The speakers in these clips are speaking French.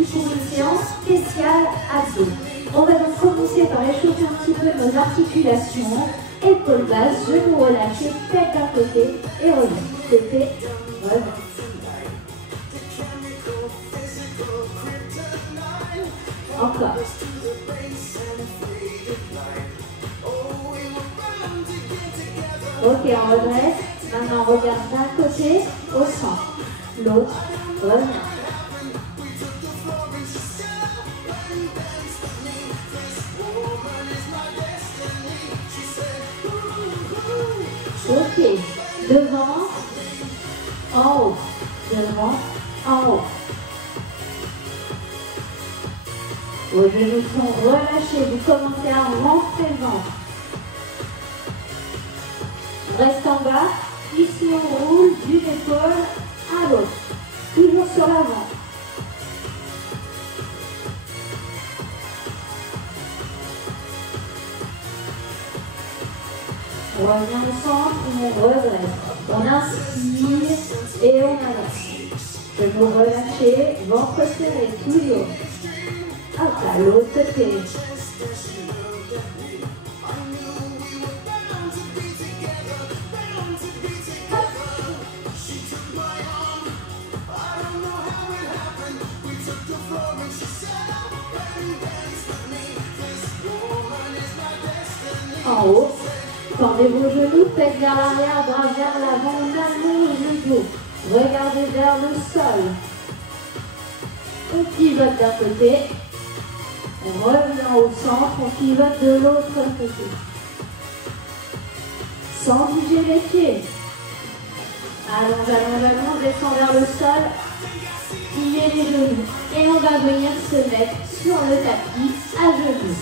parti pour une séance spéciale abdos. On va donc commencer par échauffer un petit peu nos articulations, épaules basses, genoux relâchés, tête d'un côté et revient. Côté, revient. Encore. Ok, on redresse. Maintenant, on regarde d'un côté au centre. L'autre revient. Ok, devant, en haut, devant, en haut. Vos genoux sont relâchés, vous commencez à rentrer le ventre. Reste en bas, ici on roule d'une épaule à l'autre, toujours sur l'avant. On revient au centre, on redresse. On inspire et on avance. Genoux relâchés, ventre serré, toujours. Hop, à l'autre côté. En haut, tendez vos genoux, tête vers l'arrière, bras vers l'avant, on allonge le dos. Regardez vers le sol. On pivote d'un côté, on revient au centre, on pivote de l'autre côté. Sans bouger les pieds. Allonge, allonge, allonge, descend vers le sol, pliez les genoux. Et on va venir se mettre sur le tapis à genoux.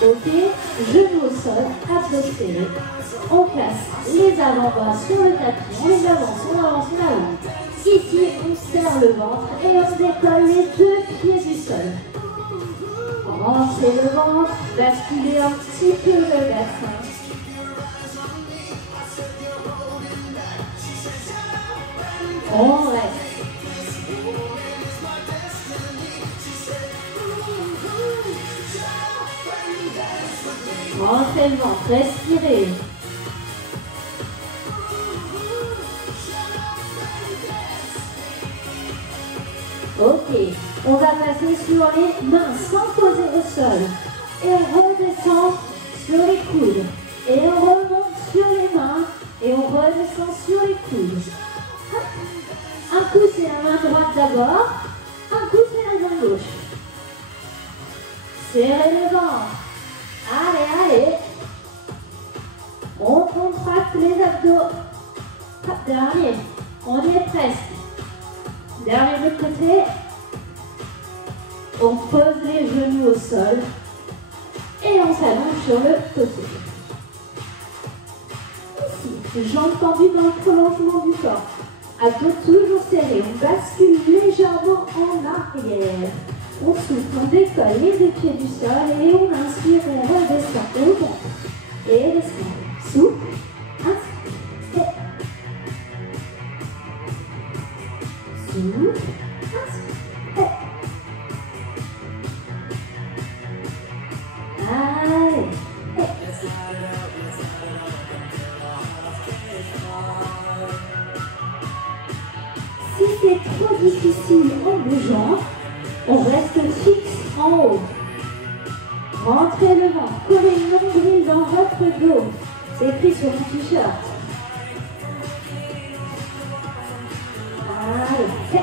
Ok, genoux au sol, abdos serrés. On place les avant-bras sur le tapis, on les avance, on avance, on avance. Ici, on serre le ventre et on décolle les deux pieds du sol. Rentrez le ventre, basculez un petit peu le bassin. On reste. Rentrez le ventre, respirez. Ok, on va passer sur les mains sans poser au sol. Et on redescend sur les coudes. Et on remonte sur les mains. Et on redescend sur les coudes. Un coup c'est la main droite d'abord. Un coup c'est la main gauche. Serrez le ventre. Allez, allez. On contracte les abdos. Hop, dernier. On y est presque. Dernier de l'autre côté. On pose les genoux au sol. Et on s'allonge sur le côté. Ici, jambes tendues dans le prolongement du corps. Abdos toujours serrés. On bascule légèrement en arrière. On souffle, on décolle les deux pieds du sol et on inspire, on redescend au ventre. Et descend. Souffle, inspire, souffle, inspire. Allez. Si c'est trop difficile en bougeant, on reste fixe en haut. Rentrez le ventre, collez le nombril dans votre dos. C'est écrit sur mon t-shirt. Allez.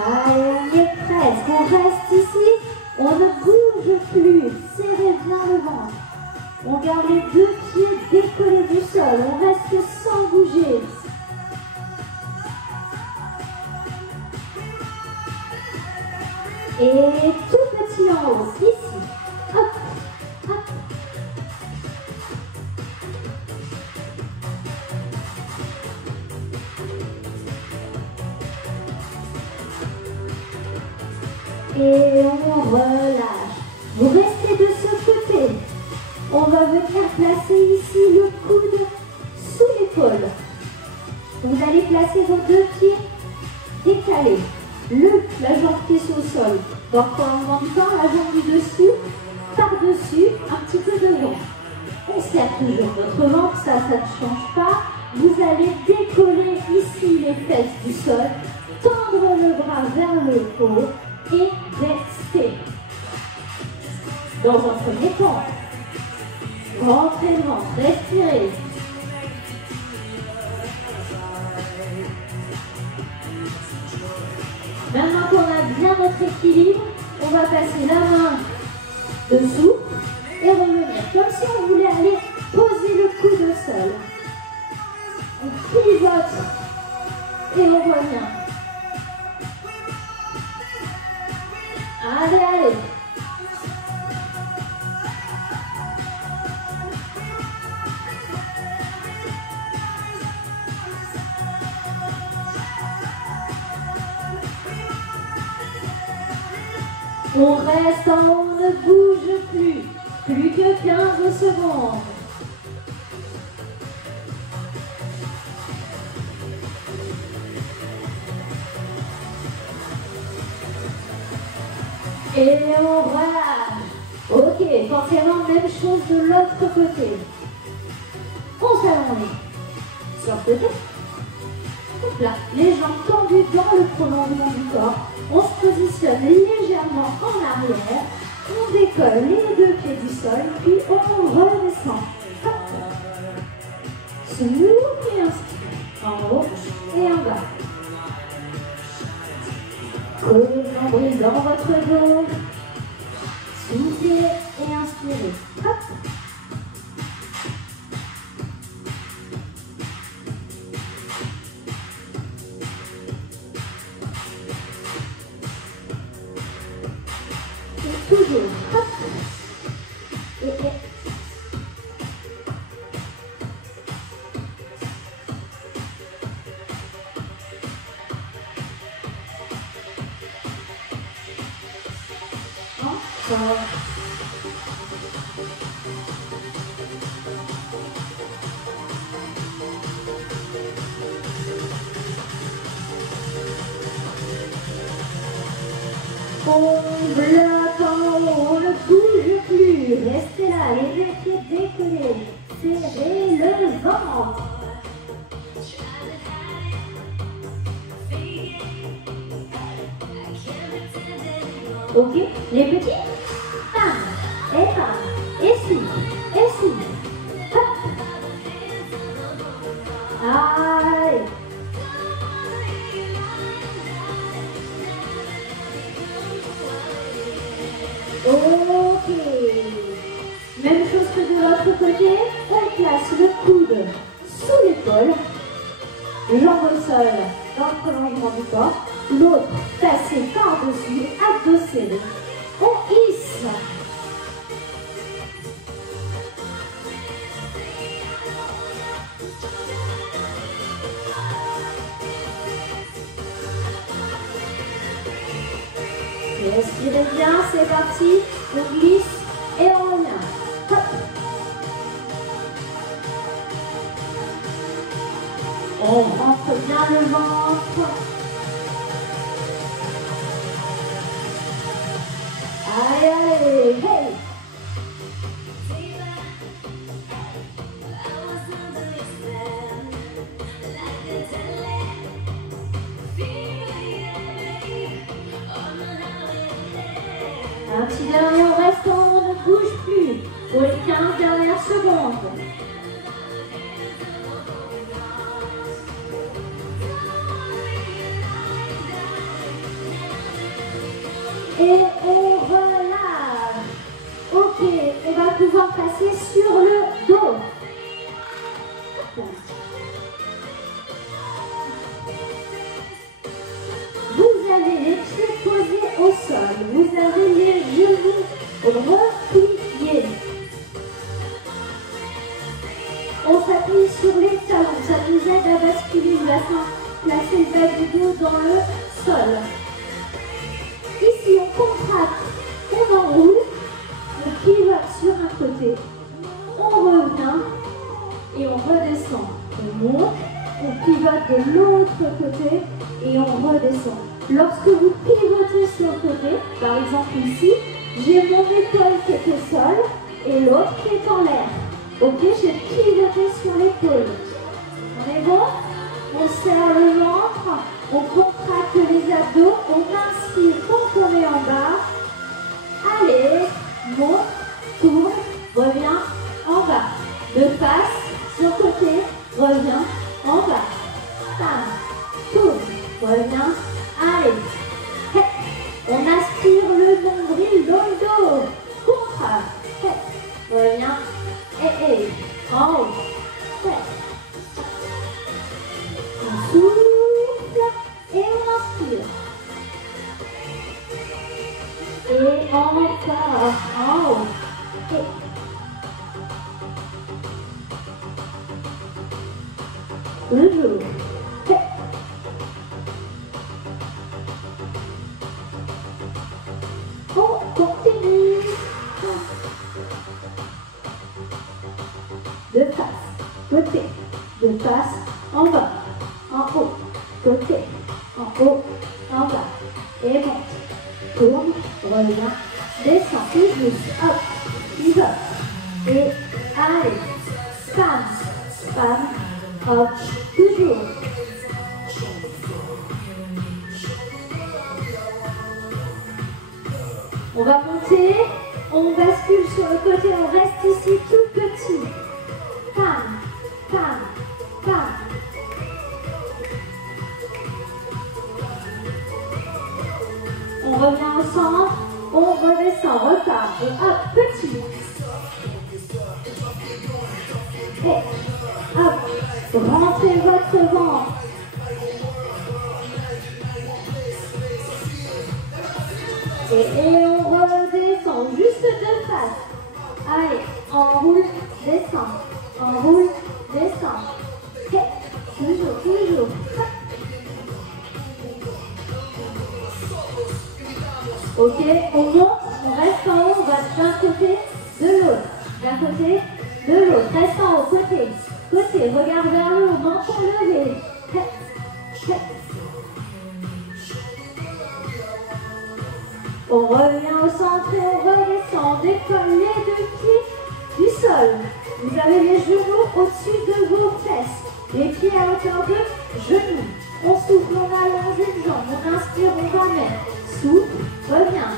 Allez, on y est presque. On reste ici. On ne bouge plus. Serrez bien le ventre. On garde les deux pieds décollés du sol. On reste sans bouger. Et tout petit en haut. Ici. Hop, hop. et on relâche. Vous restez de ce côté. On va venir placer ici le coude sous l'épaule. Vous allez placer vos deux pieds décalés. La jambe qui est sur le sol. Donc pendant le temps, la jambe du dessus, par-dessus, un petit peu devant. On serre toujours notre ventre, ça ne change pas. Vous allez décoller ici les fesses du sol, tendre le bras vers le haut et rester. Dans un premier temps, rentrez le ventre, respirez. Maintenant qu'on a bien notre équilibre, on va passer la main dessous et revenir comme si on voulait aller poser le coude au sol. On pivote et on revient. Allez, allez. On reste en haut, on ne bouge plus. Plus que 15 secondes. Et on relâche. Ok, forcément, même chose de l'autre côté. On s'allonge. Sur le côté. Hop là, les jambes tendues dans le prolongement du corps. On se positionne légèrement en arrière. On décolle les deux pieds du sol, puis on redescend. Hop. Smooth et inspire. En haut et en bas. Collez le nombril dans votre dos. Soufflez et inspirez. Hop. Et toujours. Hop. Et encore. On bloque en haut, on ne bouge plus. Restez là, les deux pieds décollés. Serrez le ventre. Ok, les petits. Et si. Hop. Allez. Ok. Même chose que de l'autre côté. On place le coude sous l'épaule. Jambe au sol dans le prolongement du corps. L'autre placé par-dessus, adossé. On hisse. Respirez bien, c'est parti. On glisse et on revient. Hop. On rentre bien le ventre. Allez, allez, hey. Un petit dernier, on reste en haut, on ne bouge plus pour les 15 dernières secondes. Et on relâche. Ok, on va pouvoir passer sur le dos. Vous avez les pieds posés au sol. Vous avez les genoux repliés. On s'appuie sur les talons. Ça nous aide à basculer le bassin. Placer le bas du dos dans le sol. Ici, on compte redescend. Lorsque vous pivotez sur le côté, par exemple ici, j'ai mon épaule qui est au sol et l'autre qui est en l'air. Ok, j'ai pivoté sur l'épaule. On est bon? On serre le ventre, on contracte les abdos, on inspire quand on est en bas. Allez, monte, tourne, reviens en bas. De face, sur côté, reviens en bas. Tam, tourne, reviens. Allez, hey. On aspire le nombril dans le dos. Contracte, hey. Reviens. Et en haut. Hey. On souffle et on inspire. Et encore en haut. Et toujours. Et on continue. De face, côté, de face, en bas, en haut, côté, en haut, en bas. Et monte. Tourne, reviens, descend, toujours, hop, pivote, et allez, spam, spam, hop, toujours. On va monter, on bascule sur le côté, on reste ici tout petit. Pam, pam, pam. On revient au centre, on redescend, repart, et hop, petit. Et hop, rentrez votre ventre. Et on redescend, juste de face. Allez, enroule, descend, enroule, descend. Et toujours, toujours. Ok, on monte, on reste en haut, on va d'un côté, de l'autre. D'un côté, de l'autre. Reste en haut, côté, côté, regarde vers le haut, menton levé. On revient au centre et on redescend. On décolle les deux pieds du sol. Vous avez les genoux au-dessus de vos fesses. Les pieds à hauteur de genoux. On souffle, on allonge une jambe. On inspire, on ramène. Souffle, reviens.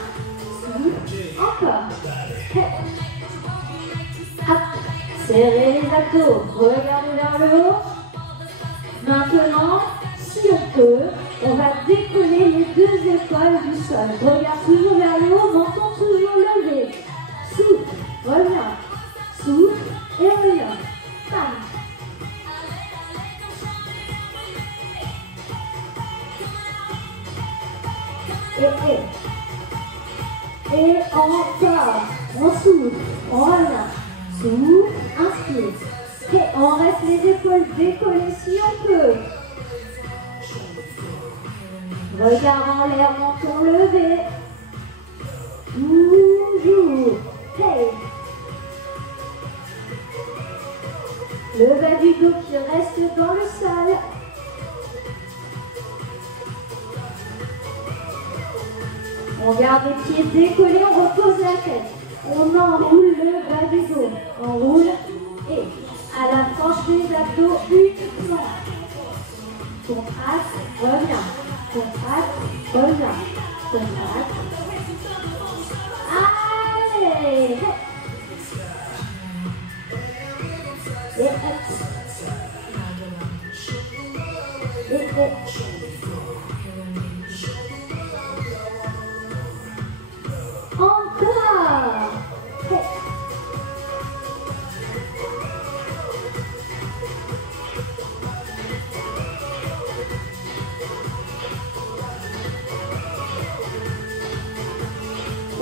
Souffle, encore. Hop. Serrez les abdos. Regardez vers le haut. Maintenant, si on peut, on va décoller les deux épaules du sol. Regarde toujours vers le haut, menton toujours levé. Souffle, reviens. Souffle et reviens. Tam. Et encore. On souffle, on revient. Souffle, inspire. Et on reste les épaules décollées si on peut. Regard en l'air, menton levé. Toujours. Hey. Le bas du dos qui reste dans le sol. On garde les pieds décollés, on repose la tête. On enroule le bas du dos. On roule et à la frange des abdos uniquement. Contracte, reviens. Contracte, reviens. Contracte. Allez. Et encore.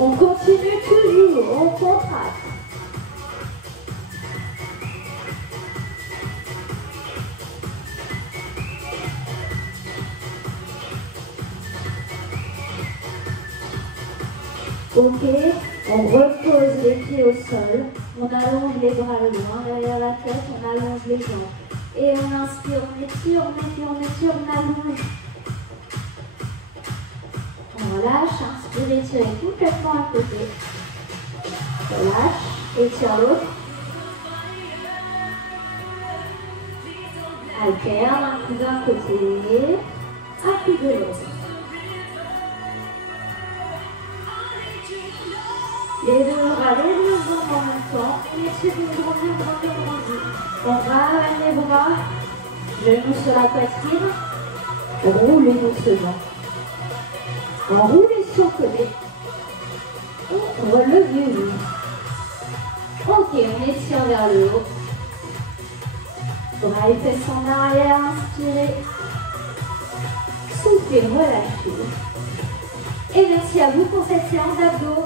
On continue toujours, on contracte. Ok, on repose les pieds au sol, on allonge les bras loin derrière la tête, on allonge les jambes. Et on inspire, on étire, on étire, on étire, on allonge. relâche, inspirez, tirez complètement à côté. Relâche, étire l'autre. Alterne, un coup d'un côté, un coup de l'autre. Les deux bras, les deux jambes en même temps. Étirez, grandis. On ramène les bras, genoux sur la poitrine. Roulez doucement. Enroulez sur le côté. Et relevez-vous. Ok, on étire vers le haut. Bras et fesses en arrière, inspirez. Soufflez, relâchez. Et merci à vous pour cette séance d'abdos.